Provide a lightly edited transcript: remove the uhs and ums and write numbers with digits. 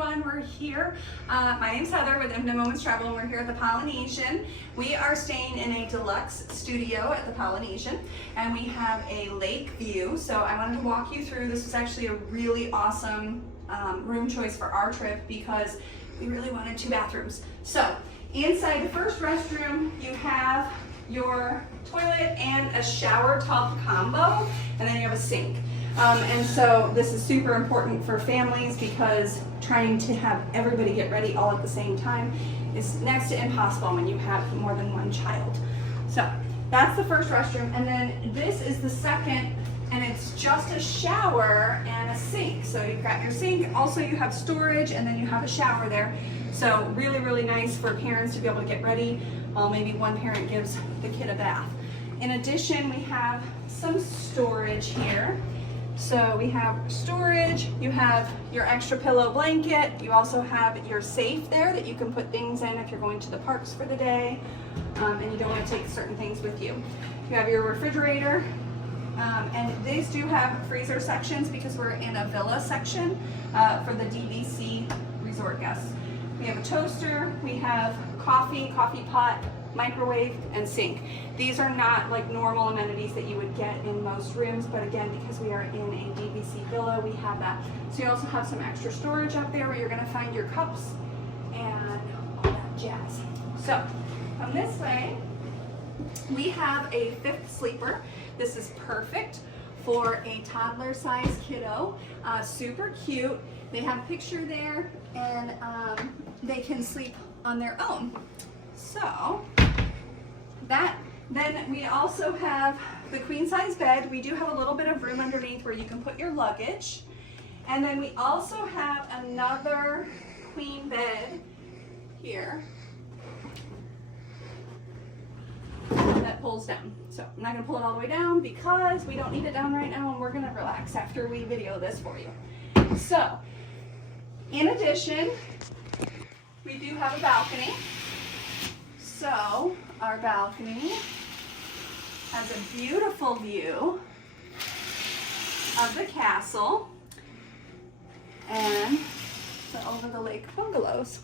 everyone, we're here. My name's Heather with Infinite Moments Travel, and we're here at the Polynesian. We are staying in a deluxe studio at the Polynesian, and we have a lake view. So I wanted to walk you through. This was actually a really awesome room choice for our trip because we really wanted 2 bathrooms. So inside the first restroom, you have your toilet and a shower tub combo, and then you have a sink. And so this is super important for families because trying to have everybody get ready all at the same time is next to impossible when you have more than 1 child. So that's the first restroom, and then this is the second, and it's just a shower and a sink. So you've got your sink, also you have storage, and then you have a shower there. So really, really nice for parents to be able to get ready while maybe one parent gives the kid a bath. In addition, we have some storage here. So we have storage, you have your extra pillow blanket, you also have your safe there that you can put things in if you're going to the parks for the day and you don't want to take certain things with you. You have your refrigerator, and these do have freezer sections because we're in a villa section for the DVC resort guests. We have a toaster, we have coffee pot, microwave, and sink. These are not like normal amenities that you would get in most rooms, but again, because we are in a DVC villa, we have that. So you also have some extra storage up there where you're going to find your cups and all that jazz. So from this way, we have a 5th sleeper. This is perfect for a toddler-sized kiddo. Super cute. They have a picture there, and they can sleep on their own. So then we also have the queen size bed. We do have a little bit of room underneath where you can put your luggage. And then we also have another queen bed here that pulls down. So I'm not gonna pull it all the way down because we don't need it down right now, and we're gonna relax after we video this for you. So in addition, we do have a balcony. So our balcony has a beautiful view of the castle and over the lake bungalows.